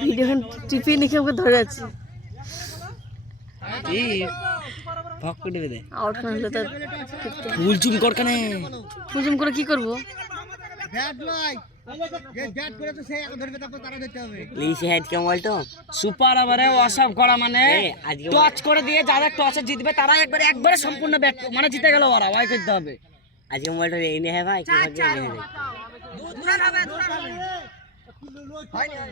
video টিপি লিখে ওকে ধরে আছে ভক করে দেবে আউট হলে তার ফুল চুম কর কানে ফুজুম করে কি করব ব্যাট নয় যে ব্যাট করে তো সেই আগে ধরবে তারপর তারা দিতে হবে লিসি হেড কে বল তো সুপার ওভারে ওয়াশআপ করা মানে টচ করে দিয়ে যারা টসে জিতবে তারা একবারে সম্পূর্ণ ব্যাট মানে জিতে গেল ওরা ওয়াই করতে হবে আজকে মোবাইলটা এনে হে ভাই কি ভাবে এনে হে দূরে হবে হয় না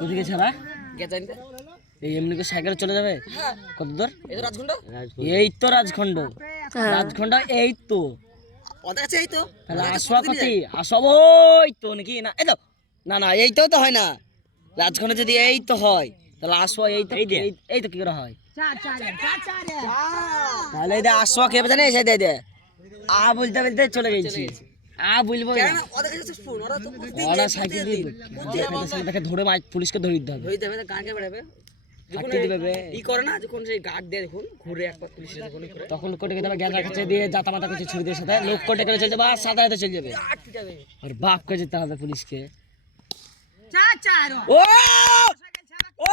কোদিকে ছাড়া এই এমনি করে সাইকেলে চলে যাবে কত দূর এই তো রাজখণ্ড রাজখণ্ড এই তো তাহলে আসবা কতি আসব ওই তো নাকি না এই তো না এইটাও তো হয় না রাজখণ্ড যদি এই তো হয় তাহলে আসবা এই তো এই তো কি করে হয় তাহলে এই আসবা কে জানে এসে দে দে আ বলতে বলতে চলে গেছি আ বলবো ওরা সাইকেল দিয়ে দেখে ধরে পুলিশকে ধরে দিতে হবে তখন কোটে গেলে গ্যাস কাছে দিয়ে জাতা মাতা কিছু ছুরিদের সাথে লোক কোটে করে চলে যাবে আর সাদা হাতে চলে যাবে আর বাপকে যেতে হবে পুলিশকে ও ও